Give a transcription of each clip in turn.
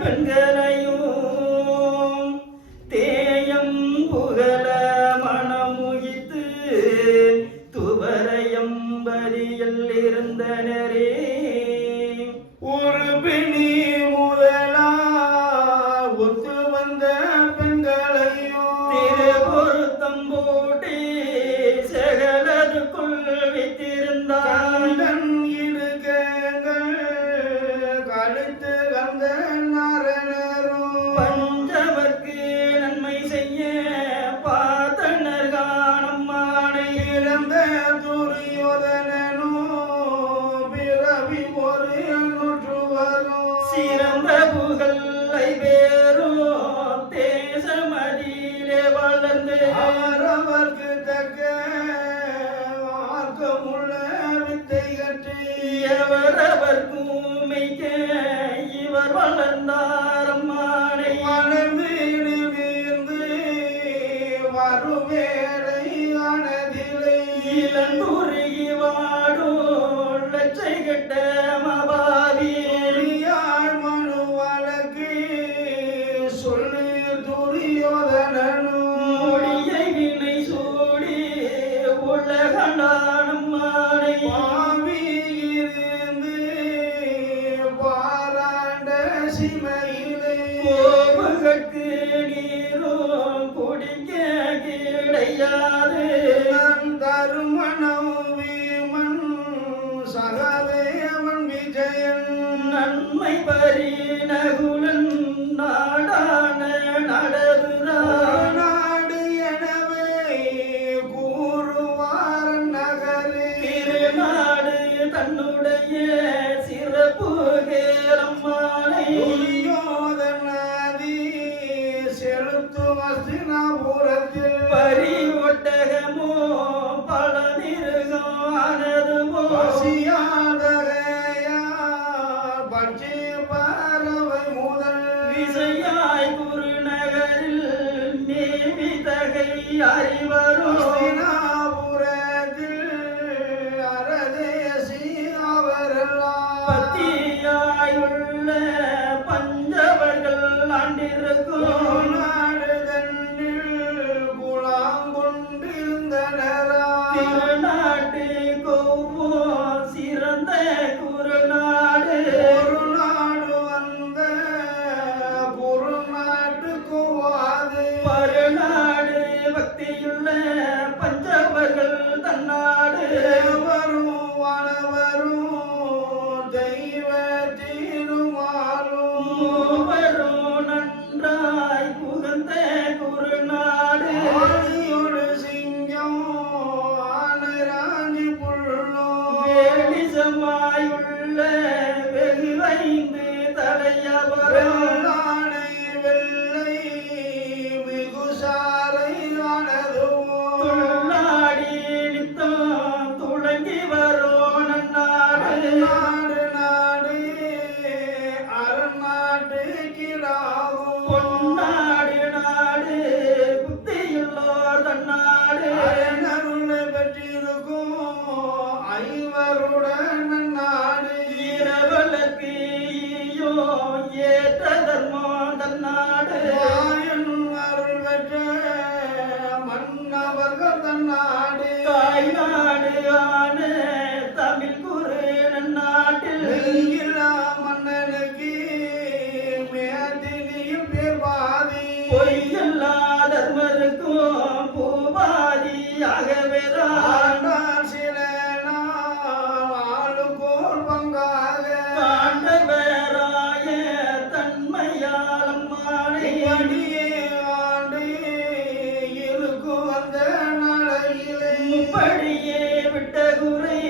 பெண்களையும் தேயம் புகழ மனமுகித்து துவரையம் பலியில் இருந்தனரே ஒரு பிணி முதலா ஒத்து வந்த பெண்களையும் திரு பொருத்தம் போட்டி செகலதுக்குள் வைத்திருந்தான் இடுக்கங்கள் கழுத்து வந்த நாரணரும் பஞ்சவர்க்கு நன்மை செய்ய பார்த்தனர் காணம்மானை இறந்த துரியோதனனும் பிறவி ஒரு நூற்று வரும் சிறந்த புகழை பேரும் தேசமதியிலே வளர்ந்து அவரவர்க்கு தக்க மார்க்கமுள்ள வித்தை கற்றி எவரவர்க்கும் மெய்க்க இவர் வளர்ந்தார் அம்மானை வளர்ந்து வீழ்ந்து வருவேலை ஆனதில்லை இளந்துருகி வாடும் லட்சை கெட்ட மபாவி துரியாள் மனு வழக்கு சொல்லி துரியோதனனும் முடியை வினை சூடி உலகண்டான் அம்மானை பாவியிருந்து பாராண்ட சிமையிலே கோபுகற்கு நீரும் குடிக்க கிடையாது நான் தருமணம் வீமன் சகதேவன் விஜயன் நன்மை பரிணகுலன் நாடான நடவுறான் நாடு எனவே கூறுவார் நகரே திருநாடு தன்னுடைய சிறப்பு கேளம்மானை துரியோதனாதி செலுத்து வஸ்தினாபுரத்தில் பரி ஒட்டகமோ பல மிருகம் ஆனதுமோ பசியாதகையா பட்சி பறவை முதல் விசையாய் குருநகரில் மேவி தகை அறிவரும் வஸ்தினாபுரத்தில் அரதேசி அவரெல்லாம் பத்தியாயுள்ள பஞ்சவர்கள் ஆண்டிருக்கும் நாடு தன்னில் குலாம் கொண்டிருந்தனரா திருநாட்டு கோவோ சிறந்த குருநாடு ஒரு நாடு வந்த குருநாட்டு கோவாது பருநாடு பக்தியுள்ள பஞ்சவர்கள் தன்னாடு தேவரும் வானவரும் தெய்வ திருமாலும் மூவரும் நன்றாய் புகழ்ந்த குருநாடு ஆதியோடு சிங்கம் ஆனராஞ்சி புல்லும் வேடிசமாயுள்ள வெகு ஐந்து தலையவரும் வெள்ளாடை வெள்ளை மிகுசாரை ஆனதுவோ துள்ளாடி நித்தம் துளங்கி வரும் நன்னாடு நாடு நாடு அரணாட்டு கிடாவும் பொன்னாடு நாடு புத்தியுள்ளோர் தன்னாடு அரணருள் பெற்றிருக்கும் ஐவருடன் நாடு இரவலுக்கு ஈயோ ஏற்ற தர்மம் தன்னாடு ஆயன் அருள் பெற்ற மன்னவர்கள் தன்னாடு தாய் நாடு ஆன தமிழ் குரு நன்னாட்டில் நெய்யில்லா மன்னனுக்கு மேதினியில் பேர் பாதி பொய்யல்லா தர்மருக்கும் பூபாதியாகவேதான் ஆண்டால் சில நாள் ஆளுகோர் பங்காக காண்டவராய தன்மையாளம்மானை இப்படியே ஆண்டு இருக்கும் அந்த நாளையிலே முப்படியே விட்ட குறை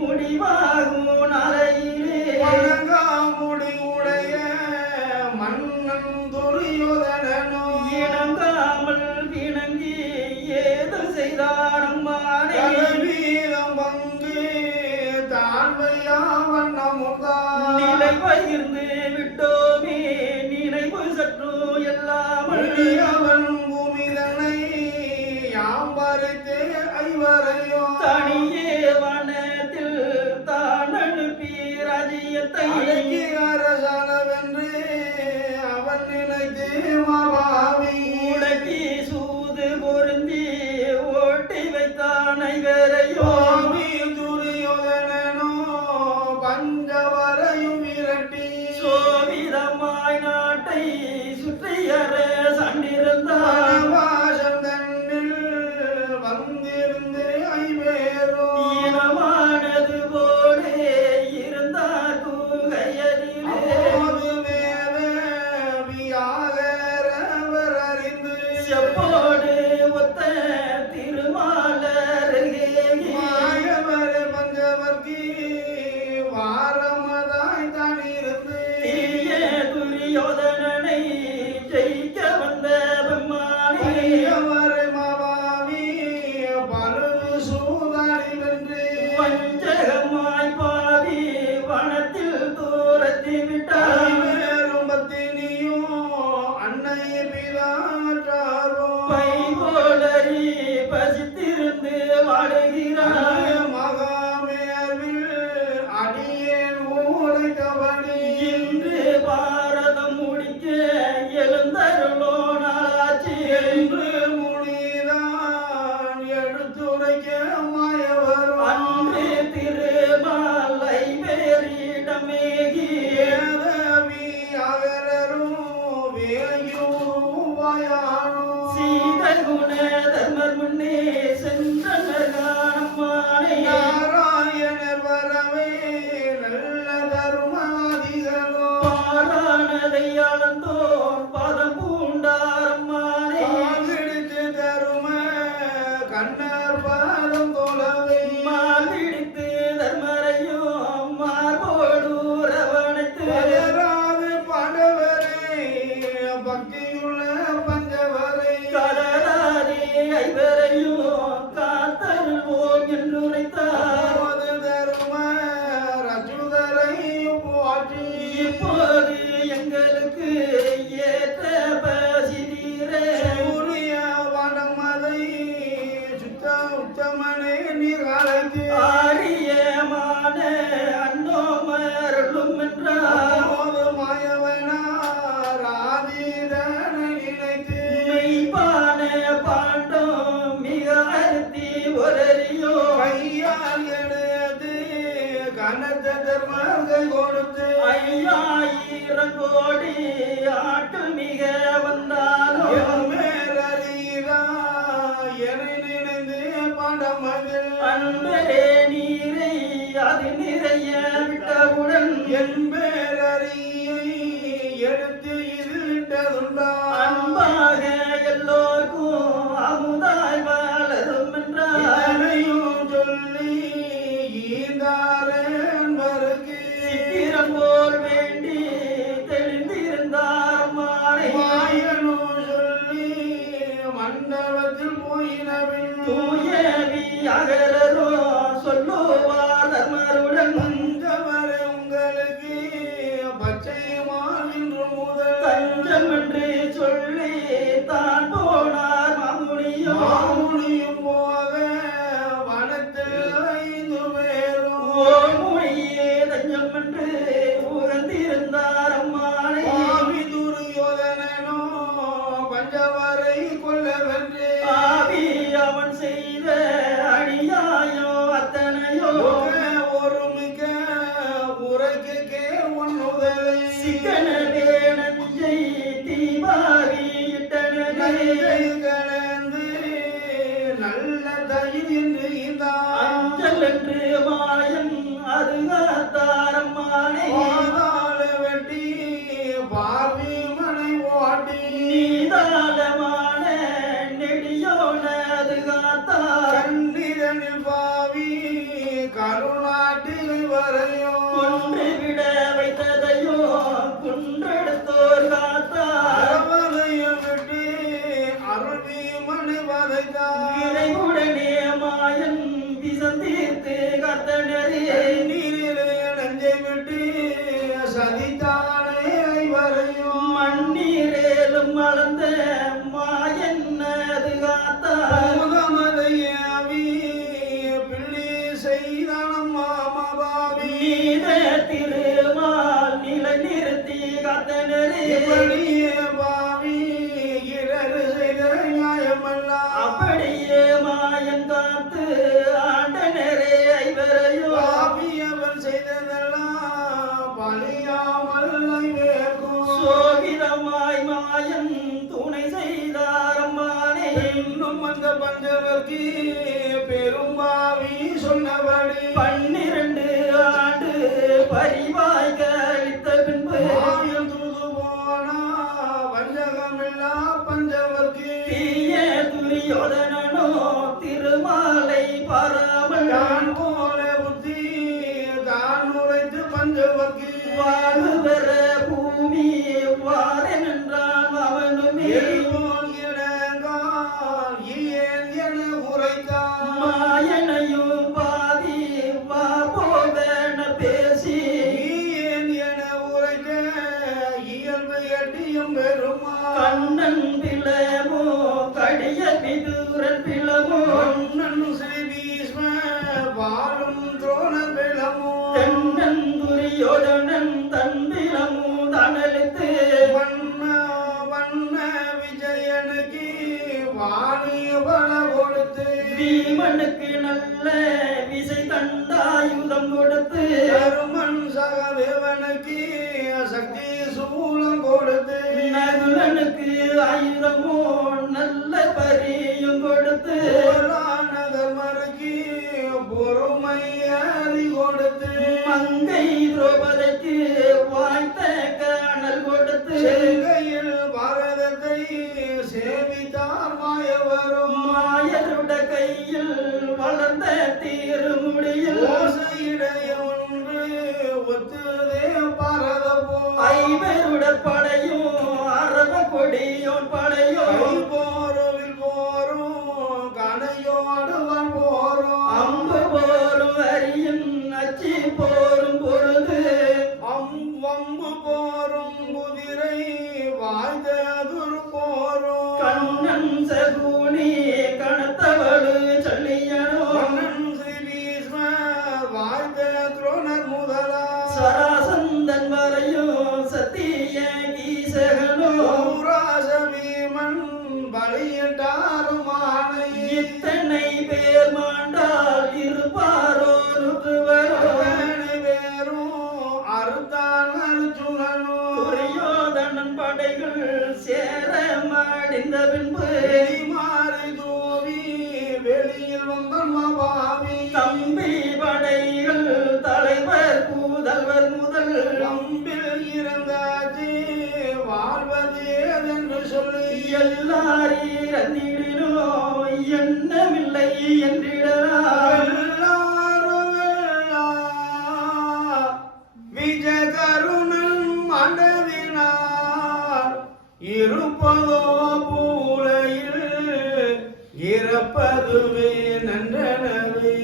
முடிவாகும் நாளையிலே வணங்காமுடி உடைய மன்னன் துரியோதனனும் இணங்காமல் பிணங்கி நினைத்து மாபாவி உலகி சூது பொருந்தி ஓட்டி வைத்தான் ஐவரையும் சுவாமி துரியோதனனோ பஞ்சவரையும் விரட்டி சோவிதமாய் நாட்டை சுற்றியற சண்டிருந்தான் வாசம் தன்னில் வந்திருந்து ஐவேரோ ஈனமானது போலே இருந்தார் கூகையரிலே அப்போது வேத வியாகரவர் அறிந்து செப்போடு ஒத்த திருமாலருகே மாயவர் பஞ்சவர்க்கு வாரமதாய் தான் இருந்து தீய துரியோதனனை ஜெயிக்க வந்த பெம்மானே ஐயவர் மாபாவி பழுவு சூதாடி வென்று வஞ்சகமாய் பாவி வனத்தில் தூரத்தி விட்டார் ஐவேரும் பத்தினியும் அன்னை பிதாற்றாரோ பைபோலரி பசித்திருந்து வாடுகிறார் மகாமேவில் அடியேன் ஊரைத்தபடி இன்று பாரதம் முடிக்க எழுந்தருளோ நாளாச்சு என்று முனிதான் எடுத்துரைக்க மாயவரும் அன்று திருமாலை பேரிடமேகி வேதவி அகரரும் வேயுவாயானோ சீதகுண தர்மர் முன்னே சென்றனர் காணமானே நாராயணர் வரவே நல்ல தருமாதிகளோ பாரானதை அளந்தோர் பதம் பூண்டாரம்மானே பாங்கிடித்து தரும கண்ணர் பாதம் தொழவே மாலிடித்து தர்மரையும் மார்போடு ரவணைத்து பதராது பாண்டவரே பக்தியுள்ள பஞ்சவரை கடலாரே ஐவரையும் காத்தருள்வோம் என்று உரைத்தார் போது தரும ரஜுதரை போற்றி இப்போது எங்களுக்கு ஏற்ற பசிதீரே சூரிய வடமதை சுத்த உத்தமனே நிகழ்த்து ஆரியமான அன்னோமருளும் என்றார் போது மாயவனார் ஆதிதனை நினைத்து மெய்ப்பான பாண்டம் மிக அருத்தி ஒரறியோ கையால் எடுத்து கனத்த தர்மங்கள் கொடுத்து ஐயாயிரம் கோடி ஆட்கள் மிக வந்தாலும் என் மேலறியதா என நினைந்து பாண்டமதில் அன்பரே நீரை அது நிறைய விட்டவுடன் என் மேலறியை எடுத்து இதில் இட்டதுண்டா அன்பாக எல்லோருக்கும் அமுதாய் வளரும் என்றார் இதனையும் சொல்லி ஈந்தாரே என்பருக்கு சித்திரம் போல் வேண்டி தெளிந்திருந்தார் மாலை மாயனும் சொல்லி மண்டபத்தில் போயினவின் தூயவி அகரரோ சொல்லுவார் தர்மருடன் பஞ்சவரை உங்களுக்கு பச்சை மாவின்று முதல் தஞ்சம் என்று சொல்லி தான் போனார் மாமுனியோ மாமுனியும் போக வனத்தில் 5 பேரும் ஓமுனியே தஞ்சம் என்று உகந்திருந்தார் அம்மானை பாவி துரியோதனனோ பஞ்சவரை கொல்ல வென்று ஆவி அவன் செய்த அநியாயோ அத்தனையோ ஒரு மிக உரைக்கே ஒன்றுதலை சிக்கனவே நஞ்சை தீபாவி இட்டனே நஞ்சை கலந்து நல்ல தயிர் என்று அஞ்சல் என்று மாயம் அது தாரம்மானே பாதாள வெட்டி பார்வி மனை ஓட்டி நீதாளமான நெடியோனது காத்தார் கண்ணிரனில் பாவி கருணாட்டில் வரையோ கொன்று விட வைத்ததையோ குன்றெடுத்தோர் காத்தார் அரவணையும் விட்டு அருள்வி மனை வதைத்தார் விரைவுடனே மாயன் விசந்தீர்த்து கத்தனரே நீரிலே நஞ்சை விட்டு சதித்தானே ஐவரையும் மண்ணீரேலும் மலர்ந்த மாயன் அது காத்தார் முதமதையாவி பிள்ளி செய்தானம் மாமபாவி நீத திருமால் நிலை நிறுத்தி கத்தனரே இப்படியே பாவி இரறு செய்த நியாயமல்லாம் அப்படியே மாயன் காத்து ஆண்டனரே ஐவரையும் பாவியவன் செய்ததெல்லாம் பலியாமல் வேகும் சோகிதமாய் மாயன் துணை செய்தாரம்மானே இன்னும் அந்த பஞ்சவர்க்கு பெரும்பாவி சொன்னபடி 12 ஆண்டு பரிவாய் கழித்த பின்பு ஆவியில் தூது போனா வஞ்சகமில்லா பஞ்சவர்க்கு தீய துரியோதனனோ திருமாலை பாராமல் தான் போல புத்தி தான் உரைத்து பஞ்சவர்க்கு வாழ்வு பெற பூமி வாரென்றான் அவனுமே எழுவோன் இணங்கான் இயேன் என உரைத்தான் மாயனையும் பாதி வா போவன பேசி இயேன் என உரைத்த இயல்பு எட்டியும் பெருமா கண்ணன் பிளமோ கடிய விதுரன் பிளமோ கண்ணன் ஸ்ரீ பீஷ்ம வாழும் துரோண பிளமோ தென்னன் துரியோதனன் தன் பிளமோ தனளித்து வண்ண வண்ண விஜயனுக்கு வாணிய பல கொடுத்து பீமனுக்கு நல்ல விசை தண்டாயுதம் கொடுத்து தருமன் சகதேவனுக்கு சக்தி சூலம் கொடுத்து நகுலனுக்கு ஆயுதமோ நல்ல பரியும் கொடுத்து போரான தர்மருக்கு பொறுமை அறி கொடுத்து மங்கை திரௌபதிக்கு வாய்த்த காணல் கொடுத்து செங்கையில் பாரதத்தை சேவித்தார் மாயவரும் மாயருட கையில் வளர்ந்த திருமுடியில் ஓசையிடைய ஒன்று ஒத்துதே பாரத போ ஐவருட படையும் அரவ கொடியோன் படையும் போருவில் போரும் கனையோடுவன் போரும் அம்பு போரும் அரியின் அச்சி போரும் பொழுது வம்பு போரும் குதிரை வாய்ந்ததுர் போரும் கண்ணன் சகுனி கணத்தவளு சொல்லியனோ கண்ணன் ஸ்ரீ பீஷ்மர் வாய்ந்த துரோணர் முதலா சராசந்தன் வரையும் சத்திய கீசகனோ பௌராச வீமன் பலியிட்டாரும் ஆணை இத்தனை பேர் மாண்டால் இருப்பாரோ நுற்றுவரோ அத்தனை பேரும் அறுத்தான் அர்ஜுனனோ துரியோதனன் படைகள் சேர மடிந்த பின்பு மாறி தூவி வெளியில் வந்தன் பாவி தம்பி படைகள் தலைவர் கூதல்வர் முதல் கம்பில் இருந்தாச்சு வாழ்வது ஏதென்று சொல்லி எல்லாரிடோ எண்ணமில்லை என்றிடலாம் எல்லாரும் எல்லாம் விஜயகருணன் மண்டதினார் இருப்பதோ பூலையில் இறப்பதுவே நன்றனவே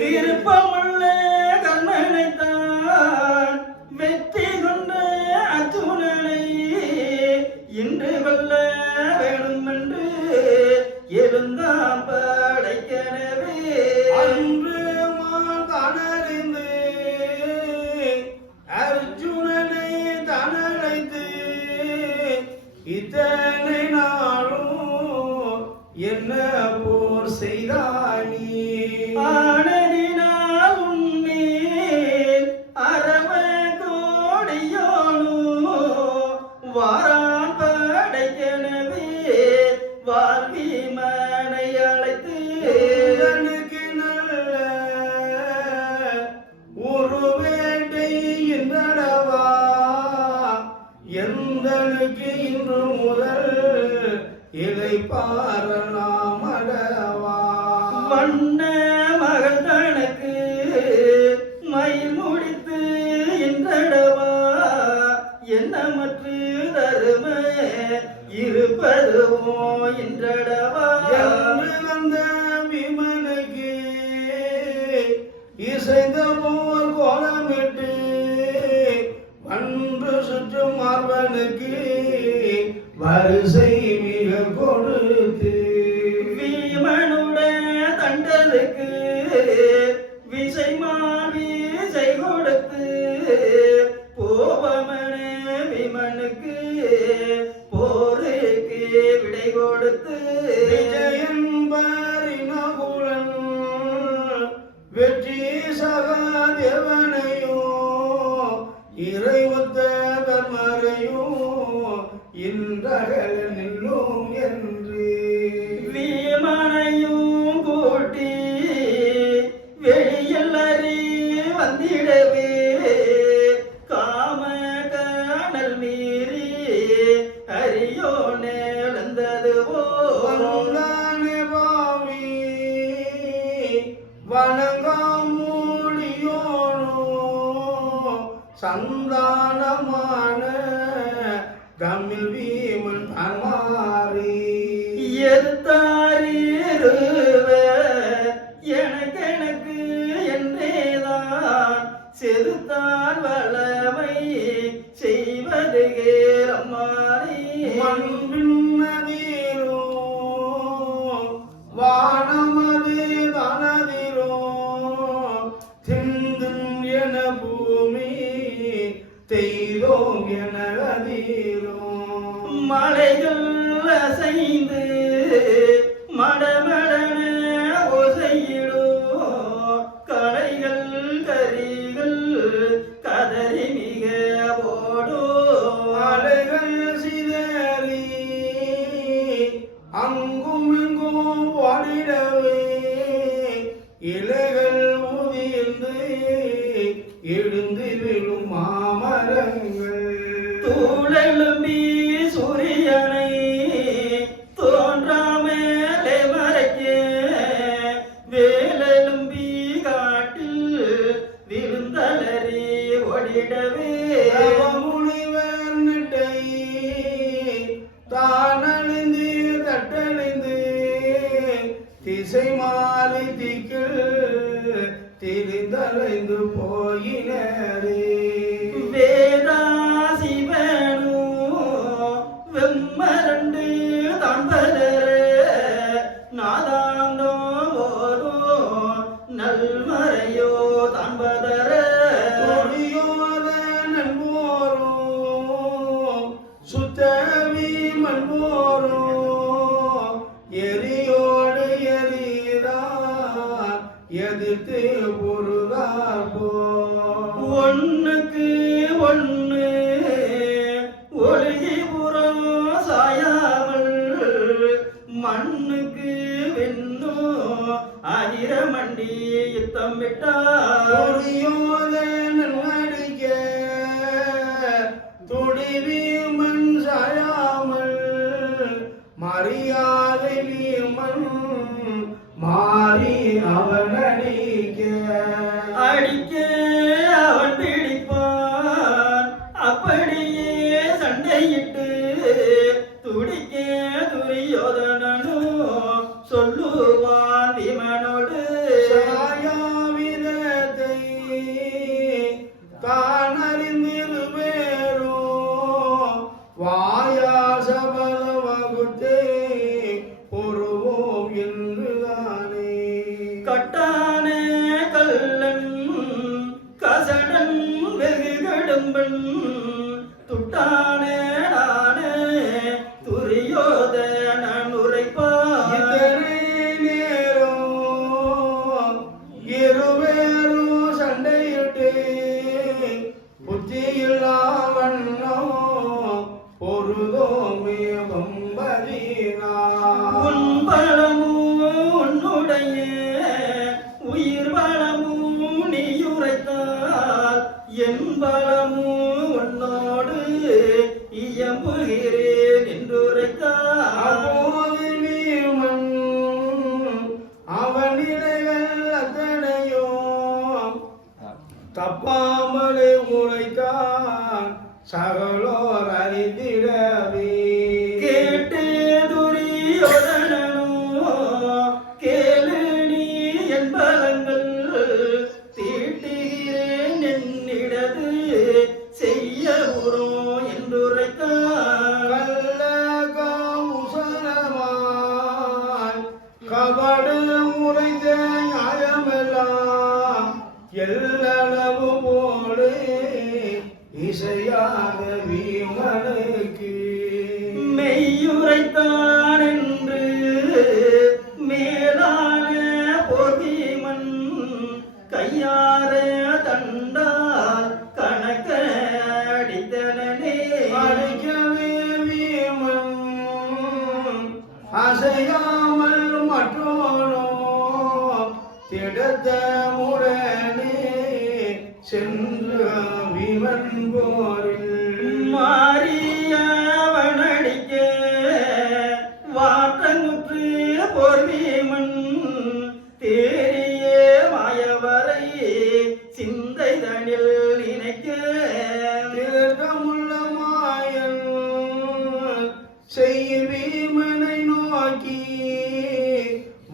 விருப்பமுள்ள கண்ணனைத்தான் வெற்றி கொண்ட அர்ஜுனனை இன்று கொல்ல வேணும் என்று எழுந்தாம் படைக்கனவே அன்று மாதனறிந்து அர்ஜுனனை தனழைத்து இத்தனை நாளும் என்ன போர் செய்தானி ஆனதினால் உன்மேல் அரவ கோடியோனோ வாரான் படைக்கனவே வாழ்வி மனை அழைத்து எனக்கு நல்ல ஒரு வேட்டை என்றடவா எந்தனுக்கு இன்று முதல் இதை பாரலாம் அடவா வண்ண மகள் தனக்கு மயில் முடித்து என்றடவா என்னமற்று தரும இருப்பதுவோ என்றடவா என்று வந்த விமனுக்கு இசைந்த போர் கோலமிட்டு அன்று சுற்றும் மார்பனுக்கு வரிசை மிக கொடுத்து வீமனுட தண்டலுக்கு விசை மாவிசை கொடுத்து போவமன விமனுக்கு போருக்கு விடை கொடுத்து விஜயன் பரிணகுலன் வெற்றி சகாதேவனையோ இறைவத்த தர்மரையோ இன்றகல நில்லும் என்று வீமனையும் கூட்டி வெளியில் அறி வந்திடவே காம காணல் மீறி ஹரியோ நேர்ந்தது வந்தானே பாவி வணங்காமூடியோனோ சந்தானமான தமிழ் வீமன் தன்மாறி எத்தாரிருவ எனக்கு என்றேதான் செதுத்தான் வளமை செய்வது கேரம்மாறி மண்பின்னதீரோ வானமது தனதிரோ திந்தின் என பூமி தெய்தோம் என அதீரோ மலைகள் அசைந்து மடமடன ஓசையிடும் கலைகள் கரிகள் கதறி மிக ஓடும் அலைகள் சிதறி அங்கும் இங்கும் ஓடிடவே இலைகள் உதிர்ந்து எழுந்து விழும் மாமரங்கள் தூளெலும்பி சூரியனை தோன்றாமலே மறைக்க வேலெலும்பி காட்டில் விழுந்தலறி ஓடிடவே முனிவர் நட்டை தானழிந்து தட்டழிந்து திசை மாறி திக்கில் திரிந்தலைந்து போயினரே வேதாசிவனோ வெம்மரண்டு தான் பலர நாதாந்தோ ஓதோ நல்மறையோ தான் பதற கொடியோத நண்போரோ சுத்தவி மண்போரோ எரியோடு எரிதான் எதிர்த்து பொருளார் போ ஒண்ணுக்கு ஒண்ணு ஒழுகி புறம் சாயாமல் மண்ணுக்கு வெண்ணோ ஆயிர மண்டி யுத்தம் விட்டார் கொடியோத நடிக்க துடிவி மண் சாயாமல் மரியாதை வீமன் மாறி அவன் அடிக்க அடிக்க அவன் பிடிப்பான் அப்படியே சண்டையிட்டு துடிக்க துரியோதனனோ சொல்லுவான் விமனோடு சாயாவிதத்தை தான் அறிந்திருவேரோ வாயா சபல வகுத்தே பொறுவோம் என்றுதானே கட்டான கல்லன் கசடன் வெகு கடும்பன் துட்டான நான துரியோதனன் உரைப்பான் இத்தனை நேரம் இருவேரும் சண்டையிட்டு புத்தியில்லா வண்ணம் பொருதோமே வம்பதினா உன் பலமும் உன்னுடைய உயிர் பலமும் நீ உரைத்தால் என் பலமும் உன்னோடு இயம்புகிறேன் என்று உரைத்தார் அப்போது வீமன் அவன் இலைகள் அத்தனையோ தப்பாமலே உரைத்தான் சகலோர் அறிந்திடவே கேட்டு துரியோதனனோ கேளு நீ என் பலங்கள் தீட்டுகிறேன் என்னிடது செய்ய உறோ என்றுரைத்தான் மெய்யுரைத்தான் என்று மேலான பொகிமன் கையார தண்டால் கணக்க அடித்தனே அடிக்கவே வீமன் அசையாமல் மற்றோனோ திடத்த முரணே சென்ற விமன் போரில் மாறியவனடிக்க வாற்றங்குற்று பொர்வீமன் தேறிய மாயவரை சிந்தை தனில் நினைக்க